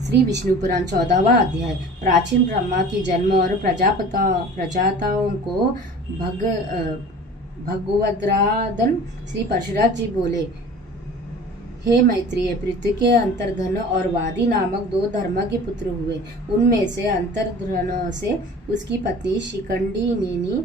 श्री विष्णु पुराण 14वां अध्याय। प्राचीन ब्रह्मा की जन्म और प्रजाताओं को भगवद्राधन। श्री परशुराम जी बोले, हे मैत्रेय, पृथ्वी के अंतर्धन और वादी नामक दो धर्मज्ञ पुत्र हुए। उनमें से अंतर्धन से उसकी पत्नी शिखंडिनी ने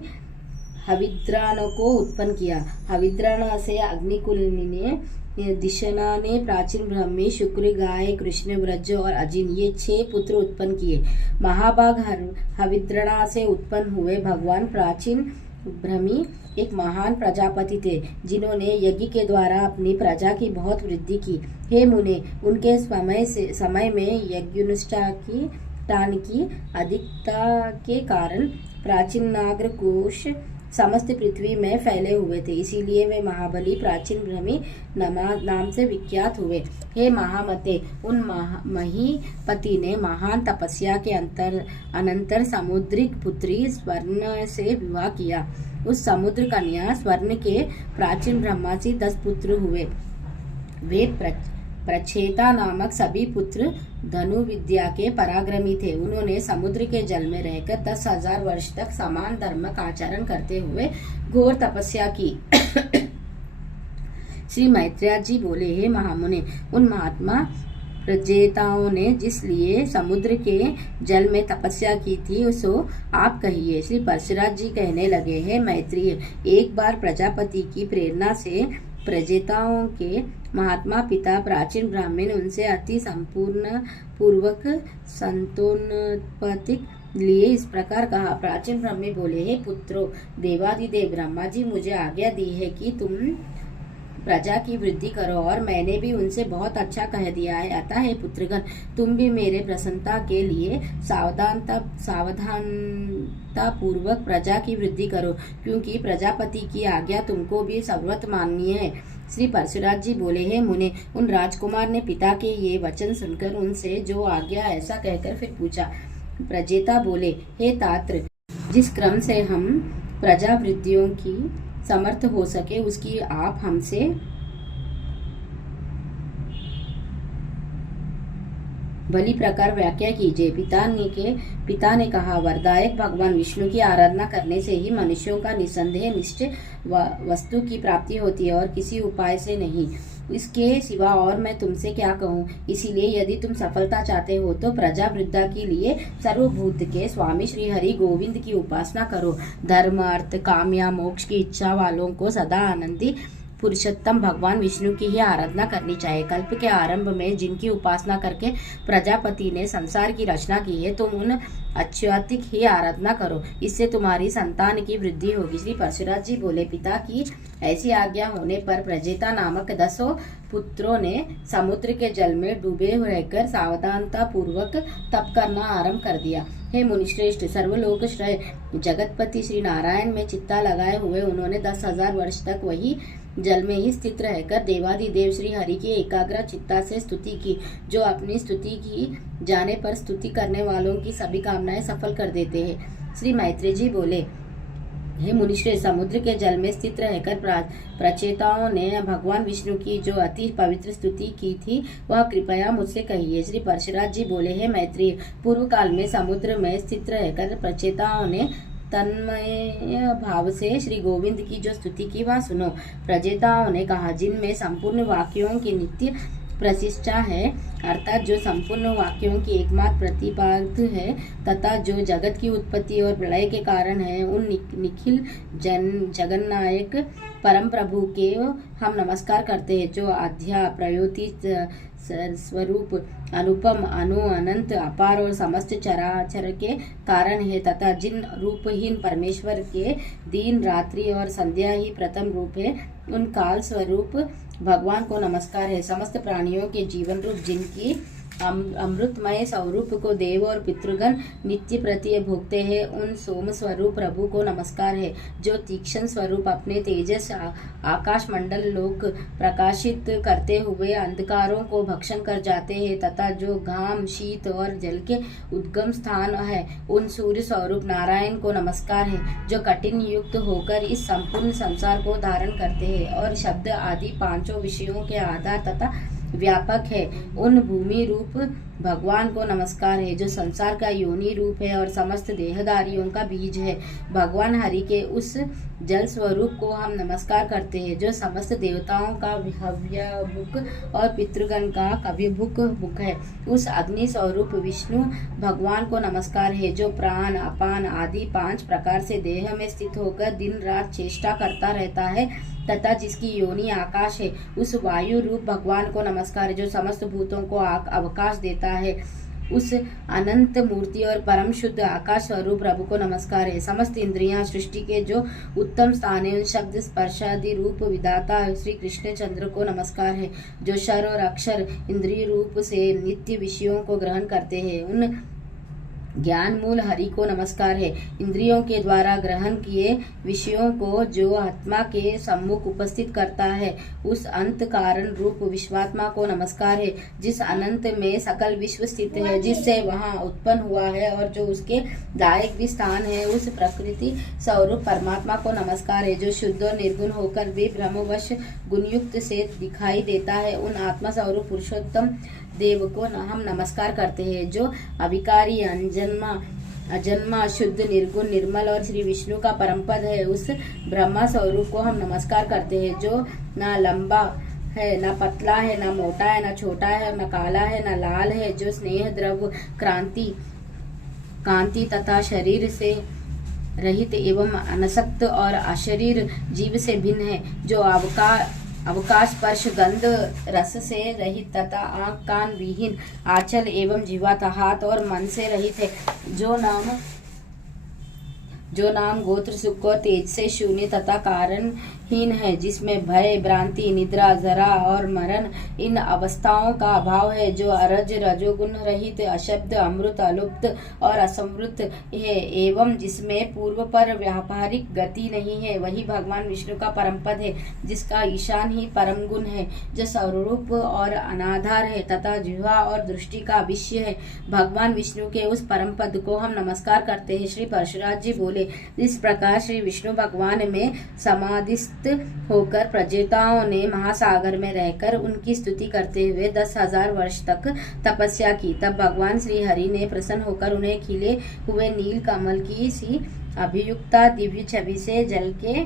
हविद्राण को उत्पन्न किया। हविद्राण से अग्निकुलिनी ने, दिशना ने प्राचीन ब्रह्मी, शुक्र, गाय, कृष्ण, व्रज और अजिन, ये 6 पुत्र उत्पन्न किए। महाभाग हविद्रणा से उत्पन्न हुए भगवान प्राचीन ब्रह्मी एक महान प्रजापति थे, जिन्होंने यज्ञ के द्वारा अपनी प्रजा की बहुत वृद्धि की। हे मुने, उनके समय में यज्ञानुष्ठान की अधिकता के कारण प्राचीन नागर कोश समस्त पृथ्वी में फैले हुए थे, इसीलिए वे महाबली प्राचीन ब्रह्मी नाम से विख्यात हुए। हे महामते, उन महीपति ने महान तपस्या के अनंतर समुद्रिक पुत्री स्वर्ण से विवाह किया। उस समुद्र कन्या स्वर्ण के प्राचीन ब्रह्मा से 10 पुत्र हुए। वे प्रचेता नामक सभी पुत्र धनु विद्या के पराक्रमी थे। उन्होंने समुद्र के जल में रहकर 10,000 वर्ष तक समान धर्म का आचरण करते हुए घोर तपस्या की। श्री मैत्रेय जी बोले, हे महामुने, उन महात्मा प्रजेताओं ने जिसलिए समुद्र के जल में तपस्या की थी, सो आप कहिए। श्री परशुराम जी कहने लगे, हे मैत्रेय, एक बार प्रजापति की प्रेरणा से प्रजेताओं के महात्मा पिता प्राचीन ब्राह्मण उनसे अति संपूर्ण पूर्वक संतोत्पत्ति लिए इस प्रकार कहा। प्राचीन ब्रह्मी बोले, हे पुत्रों, देवादिदेव ब्रह्मा जी मुझे आज्ञा दी है कि तुम प्रजा की वृद्धि करो, और मैंने भी उनसे बहुत अच्छा कह दिया है। अतः हे पुत्रगण, तुम भी मेरे प्रसन्नता के लिए सावधानता पूर्वक प्रजा की वृद्धि करो, क्योंकि प्रजापति की आज्ञा तुमको भी सर्वत्र माननीय है। श्री परशुराम जी बोले, हे मुने, उन राजकुमार ने पिता के ये वचन सुनकर उनसे जो आज्ञा ऐसा कहकर फिर पूछा। प्रजेता बोले, हे तात्र, जिस क्रम से हम प्रजा वृद्धियों की समर्थ हो सके उसकी आप हमसे भली प्रकार व्याख्या कीजिए। पिता ने कहा, वरदायक भगवान विष्णु की आराधना करने से ही मनुष्यों का निसंदेह निश्चय वस्तु की प्राप्ति होती है, और किसी उपाय से नहीं। इसके सिवा और मैं तुमसे क्या कहूँ। इसीलिए यदि तुम सफलता चाहते हो तो प्रजा वृद्धा के लिए सर्वभूत के स्वामी श्री हरि गोविंद की उपासना करो। धर्म, अर्थ, काम या मोक्ष की इच्छा वालों को सदा आनंदी पुरुषोत्तम भगवान विष्णु की ही आराधना करनी चाहिए। कल्प के आरंभ में जिनकी उपासना करके प्रजापति ने संसार की रचना की है, तुम उन अच्युतिक ही आराधना करो, इससे तुम्हारी संतान की वृद्धि होगी। श्री परशुराम जी बोले, पिता की ऐसी आज्ञा होने पर प्रजेता नामक 10 पुत्रों ने समुद्र के जल में डूबे रहकर सावधानता पूर्वक तप करना आरंभ कर दिया। हे मुनिश्रेष्ठ, सर्वलोक श्रेय जगतपति श्री नारायण में चित्ता लगाए हुए उन्होंने 10,000 वर्ष तक वही जल में ही स्थित रहकर देवादिदेव श्री हरि की एकाग्र चित्ता से स्तुति की, जो अपनी स्तुति की जाने पर स्तुति करने वालों की सभी कामनाएं सफल कर देते हैं। श्री मैत्रेय जी बोले, हे मुनिश्रेष्ठ, समुद्र के जल में स्थित रहकर प्रचेताओं ने भगवान विष्णु की जो अति पवित्र स्तुति की थी, वह कृपया मुझसे कहिए। श्री परशुराम जी बोले, हे मैत्रेय, पूर्व काल में समुद्र में स्थित रहकर प्रचेताओं ने तन्मय भाव से श्री गोविंद की जो स्तुति की वह सुनो। प्रजेताओं ने कहा, जिनमें संपूर्ण वाक्यों की नित्य प्रतिष्ठा है, अर्थात जो संपूर्ण वाक्यों की एकमात्र प्रतिपाद्य है तथा जो जगत की उत्पत्ति और प्रलय के कारण है, उन निखिल जगन्नायक परम प्रभु के हम नमस्कार करते हैं, जो आद्या प्रयोति स्वरूप अनुपम अनु अनंत अपार और समस्त चराचर के कारण है, तथा जिन रूपहीन परमेश्वर के दिन रात्रि और संध्या ही प्रथम रूप है, उन काल स्वरूप भगवान को नमस्कार है। समस्त प्राणियों के जीवन रूप जिनकी अमृतमय स्वरूप को देव और पितृगण नित्य प्रत्यय भोगते हैं, उन सोम स्वरूप प्रभु को नमस्कार है, जो तीक्ष्ण स्वरूप अपने तेजस आकाश मंडल लोक प्रकाशित करते हुए अंधकारों को भक्षण कर जाते हैं, तथा जो घाम, शीत और जल के उद्गम स्थान है, उन सूर्य स्वरूप नारायण को नमस्कार है, जो कठिन युक्त होकर इस संपूर्ण संसार को धारण करते हैं और शब्द आदि 5 विषयों के आधार तथा व्यापक है। उन भूमि रूप भगवान को नमस्कार है जो संसार का योनि रूप है और समस्त देहधारियों का बीज है। भगवान हरि के उस जल स्वरूप को हम नमस्कार करते हैं जो समस्त देवताओं का हव्यभुक और पितृगण का कविभुक भुक है। उस अग्नि स्वरूप विष्णु भगवान को नमस्कार है जो प्राण अपान आदि 5 प्रकार से देह में स्थित होकर दिन रात चेष्टा करता रहता है तथा जिसकी योनि आकाश है। उस वायु रूप भगवान को नमस्कार है जो समस्त भूतों को अवकाश देता है। उस अनंत मूर्ति और परम शुद्ध आकाश स्वरूप प्रभु को नमस्कार है। समस्त इंद्रियां सृष्टि के जो उत्तम स्थान है, उन शब्द स्पर्शादि रूप विधाता श्री कृष्ण चंद्र को नमस्कार है जो शर और अक्षर इंद्रिय रूप से नित्य विषयों को ग्रहण करते हैं। उन ज्ञान मूल हरि को नमस्कार है। इंद्रियों के द्वारा ग्रहण किए विषयों को जो आत्मा के सम्मुख उपस्थित करता है, उस अंत कारण रूप विश्वात्मा को नमस्कार है। जिस अनंत में सकल विश्व स्थित है, जिससे वहाँ उत्पन्न हुआ है और जो उसके दायक भी स्थान है, उस प्रकृति स्वरूप परमात्मा को नमस्कार है जो शुद्ध और निर्गुण होकर भी ब्रह्मवश गुणयुक्त से दिखाई देता है। उन आत्मा स्वरूप पुरुषोत्तम देव को हम नमस्कार करते हैं जो अविकारी अजन्मा शुद्ध निर्गुण निर्मल और श्री विष्णु का परम पद है। उस ब्रह्मा स्वरूप को हम नमस्कार करते हैं जो ना लंबा है, ना पतला है, ना मोटा है, ना छोटा है, ना काला है, ना लाल है, जो स्नेह द्रव कांति तथा शरीर से रहित एवं अनसक्त और अशरीर जीव से भिन्न है, जो अवकाश स्पर्श गंध रस से रहित तथा आंख कान विहीन, आंचल एवं जीवा हाथ और मन से रहित है, जो नाम गोत्र सुख और तेज से शून्य तथा कारणहीन है, जिसमें भय भ्रांति निद्रा जरा और मरण इन अवस्थाओं का अभाव है, जो अरज रजोगुण रहित अशब्द अमृत अलुप्त और असमृत है एवं जिसमें पूर्व पर व्यापारिक गति नहीं है, वही भगवान विष्णु का परम पद है जिसका ईशान ही परम गुण है, जो स्वरूप और अनाधार है तथा जिह्वा और दृष्टि का विषय है। भगवान विष्णु के उस परम पद को हम नमस्कार करते हैं। श्री परशुराज जी बोले, इस प्रकार श्री विष्णु भगवान में समाधिस्थ होकर प्रजेताओं ने महासागर में रहकर उनकी स्तुति करते हुए 10,000 वर्ष तक तपस्या की। तब भगवान श्री हरि ने प्रसन्न होकर उन्हें खिले हुए नील कमल की सी अभियुक्ता दिव्य छवि से जल के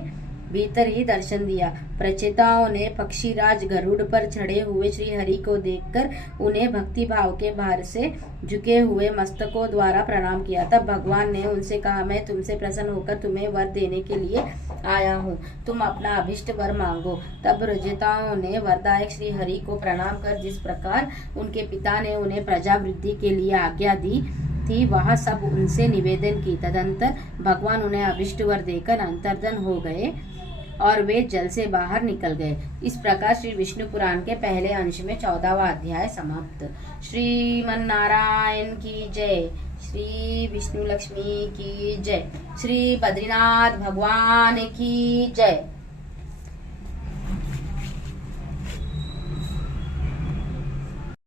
भीतर ही दर्शन दिया। प्रचेताओं ने पक्षीराज गरुड़ पर चढ़े हुए श्री हरि को देखकर उन्हें भक्ति भाव के भार से झुके हुए मस्तकों द्वारा प्रणाम किया। तब भगवान ने उनसे कहा, मैं तुमसे प्रसन्न होकर तुम्हें वर देने के लिए आया हूँ, तुम अपना अभिष्ट वर मांगो। तब प्रचेताओं ने वरदायक श्री हरि को प्रणाम कर जिस प्रकार उनके पिता ने उन्हें प्रजा वृद्धि के लिए आज्ञा दी थी, वह सब उनसे निवेदन की। तदंतर भगवान उन्हें अभिष्ट वर देकर अंतर्धन हो गए और वे जल से बाहर निकल गए। इस प्रकार श्री विष्णु पुराण के पहले अंश में 14वां अध्याय समाप्त। श्रीमन्नारायण की जय। श्री विष्णु लक्ष्मी की जय। श्री बद्रीनाथ भगवान की जय।